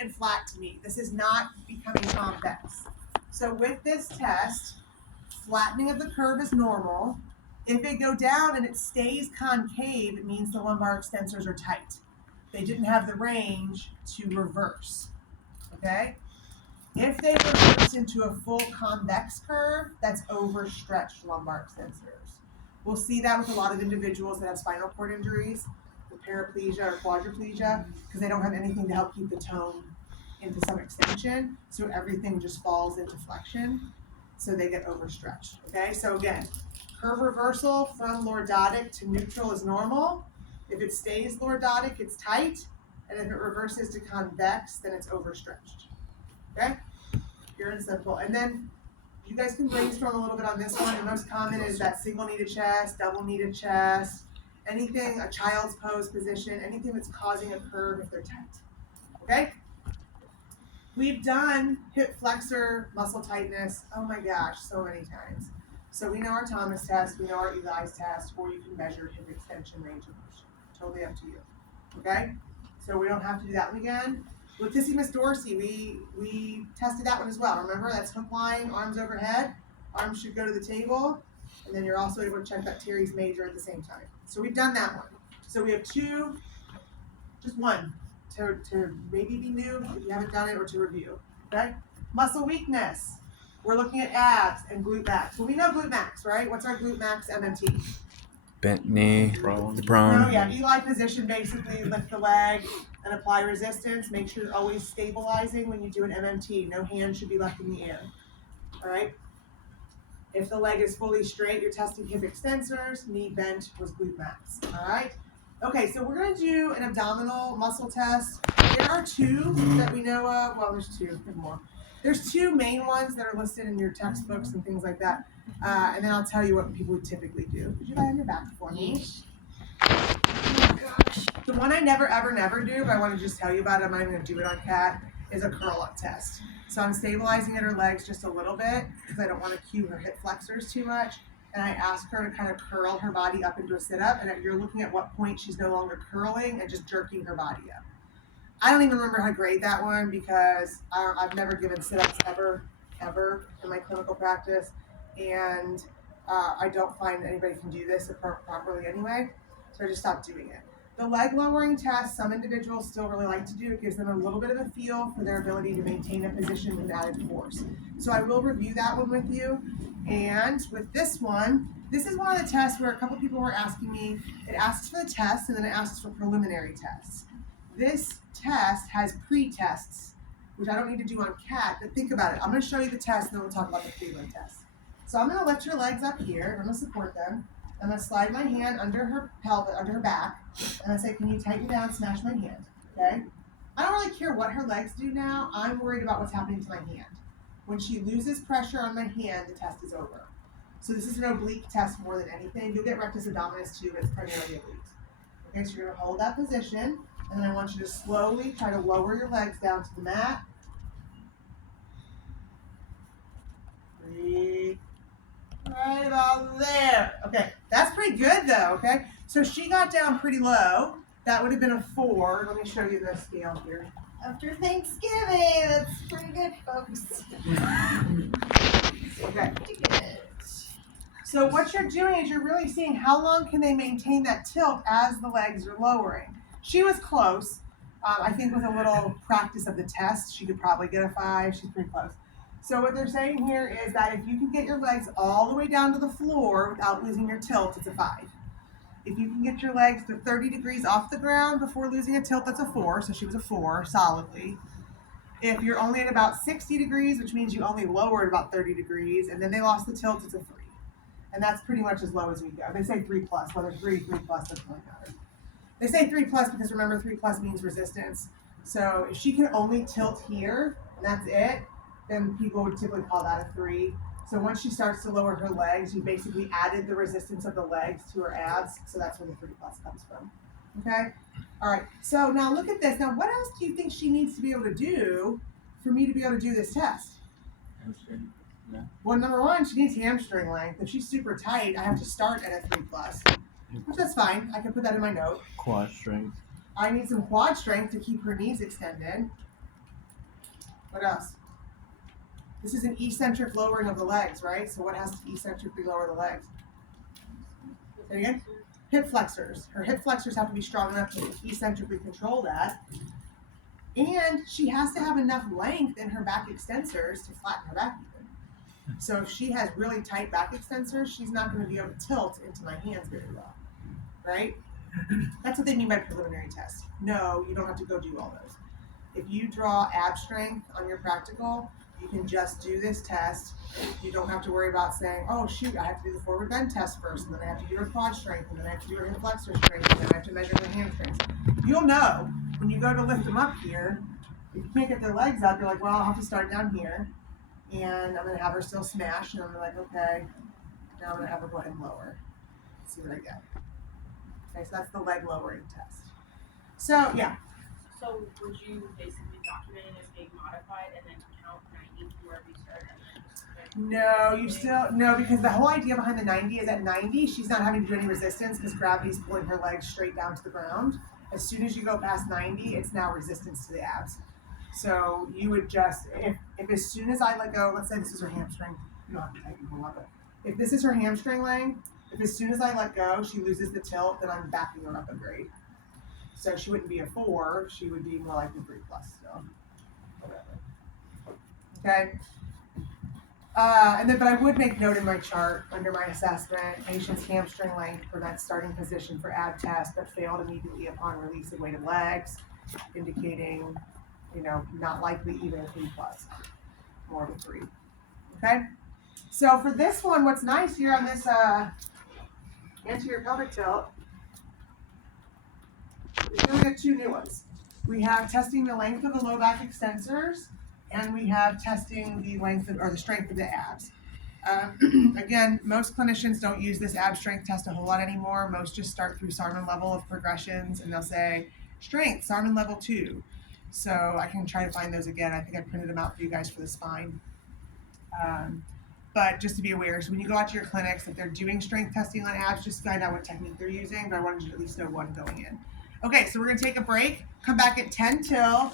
and flat to me. This is not becoming convex. So with this test, flattening of the curve is normal. If they go down and it stays concave, it means the lumbar extensors are tight. They didn't have the range to reverse, okay? If they reverse into a full convex curve, that's overstretched lumbar extensors. We'll see that with a lot of individuals that have spinal cord injuries, with paraplegia or quadriplegia, because they don't have anything to help keep the tone into some extension, so everything just falls into flexion, so they get overstretched, okay? So again, curve reversal from lordotic to neutral is normal. If it stays lordotic, it's tight, and if it reverses to convex, then it's overstretched, okay? Pure and simple. And then you guys can brainstorm a little bit on this one. The most common is that single kneaded chest, double kneaded chest, anything, a child's pose position, anything that's causing a curve if they're tight, okay? We've done hip flexor muscle tightness, oh my gosh, so many times. So we know our Thomas test, we know our Eli's test, or you can measure hip extension range of motion. Totally up to you, okay? So we don't have to do that one again. Latissimus dorsi, we tested that one as well. Remember, that's hook line, arms overhead, arms should go to the table, and then you're also able to check that teres major at the same time. So we've done that one. So we have two, just one, to maybe be new if you haven't done it, or to review, okay? Muscle weakness. We're looking at abs and glute max. Well, we know glute max, right? What's our glute max MMT? Bent knee, the prone. No, yeah, Eli position, basically lift the leg and apply resistance. Make sure you're always stabilizing when you do an MMT. No hand should be left in the air, all right? If the leg is fully straight, you're testing hip extensors. Knee bent was glute max, all right? Okay, so we're gonna do an abdominal muscle test. There are two that we know of. Well, there's two, there's more. There's two main ones that are listed in your textbooks and things like that. And then I'll tell you what people typically do. Could you lie on your back for me? Oh gosh. The one I never, ever, never do, but I want to just tell you about it, I'm not even gonna do it on Kat, is a curl up test. So I'm stabilizing at her legs just a little bit because I don't want to cue her hip flexors too much. And I ask her to kind of curl her body up into a sit-up, and you're looking at what point she's no longer curling and just jerking her body up. I don't even remember how to grade that one because I've never given sit-ups ever in my clinical practice, and I don't find anybody can do this properly anyway, so I just stopped doing it. The leg lowering test, some individuals still really like to do. It gives them a little bit of a feel for their ability to maintain a position with added force. So I will review that one with you. And with this one, this is one of the tests where a couple people were asking me, it asks for the test and then it asks for preliminary tests. This test has pre-tests, which I don't need to do on Kat, but think about it. I'm going to show you the test and then we'll talk about the prelim test. So I'm going to lift her legs up here. I'm going to support them. I'm going to slide my hand under her pelvis, under her back, and I say, can you tighten down, smash my hand, okay? I don't really care what her legs do now. I'm worried about what's happening to my hand. When she loses pressure on my hand, the test is over. So this is an oblique test more than anything. You'll get rectus abdominis too, but it's primarily obliques. Okay, so you're going to hold that position, and then I want you to slowly try to lower your legs down to the mat. Breathe. Right about there. Okay, that's pretty good though, okay? So she got down pretty low. That would have been a 4. Let me show you the scale here. After Thanksgiving, that's pretty good, folks. Okay. Pretty good. So what you're doing is you're really seeing how long can they maintain that tilt as the legs are lowering. She was close. I think with a little practice of the test, she could probably get a 5. She's pretty close. So what they're saying here is that if you can get your legs all the way down to the floor without losing your tilt, it's a 5. If you can get your legs to 30 degrees off the ground before losing a tilt, that's a 4. So she was a 4 solidly. If you're only at about 60 degrees, which means you only lowered about 30 degrees, and then they lost the tilt, it's a 3. And that's pretty much as low as we go. They say 3+, whether 3 plus doesn't really matter. They say 3+ because remember 3+ means resistance. So if she can only tilt here, and that's it, then people would typically call that a 3. So once she starts to lower her legs, you basically added the resistance of the legs to her abs. So that's where the 3+ comes from. Okay? All right. So now look at this. Now what else do you think she needs to be able to do for me to be able to do this test? Yeah. Well, number one, she needs hamstring length. If she's super tight, I have to start at a 3+, which that's fine. I can put that in my note. Quad strength. I need some quad strength to keep her knees extended. What else? This is an eccentric lowering of the legs, right? So what has to eccentrically lower the legs? Say it again? Hip flexors. Her hip flexors have to be strong enough to eccentrically control that. And she has to have enough length in her back extensors to flatten her back even. So if she has really tight back extensors, she's not going to be able to tilt into my hands very well, right? That's what they mean by preliminary test. No, you don't have to go do all those. If you draw ab strength on your practical, you can just do this test. You don't have to worry about saying, oh shoot, I have to do the forward bend test first, and then I have to do her quad strength, and then I have to do her hip flexor strength, and then I have to measure her hamstrings. You'll know when you go to lift them up here, if you can't get their legs up, you're like, well, I'll have to start down here, and I'm going to have her still smash, and I'm like, okay, now I'm going to have her go ahead and lower. Let's see what I get. Okay, so that's the leg lowering test. So, yeah. So would you basically document it as being modified and then count 90 from where we start and then just No, you still, no, because the whole idea behind the 90 is at 90, she's not having to do any resistance because gravity's pulling her legs straight down to the ground. As soon as you go past 90, it's now resistance to the abs. So you would just, if as soon as I let go, let's say this is her hamstring, you don't have to type it up, but if this is her hamstring leg, if as soon as I let go, she loses the tilt, then I'm backing her up a grade. So she wouldn't be a 4, she would be more like a 3+, so whatever. Okay. But I would make note in my chart under my assessment, patient's hamstring length prevents starting position for ab test, but failed immediately upon release of weighted legs, indicating, not likely even a 3+, more of a 3. Okay. So for this one, what's nice here on this anterior pelvic tilt, we only have 2 new ones. We have testing the length of the low back extensors, and we have testing the length of, or the strength of the abs. Again, most clinicians don't use this ab strength test a whole lot anymore. Most just start through Sarman level of progressions, and they'll say, strength, Sarman level 2. So I can try to find those again. I think I printed them out for you guys for the spine. But just to be aware, so when you go out to your clinics, if they're doing strength testing on abs, just find out what technique they're using, but I wanted you to at least know one going in. Okay, so we're going to take a break, come back at 10 till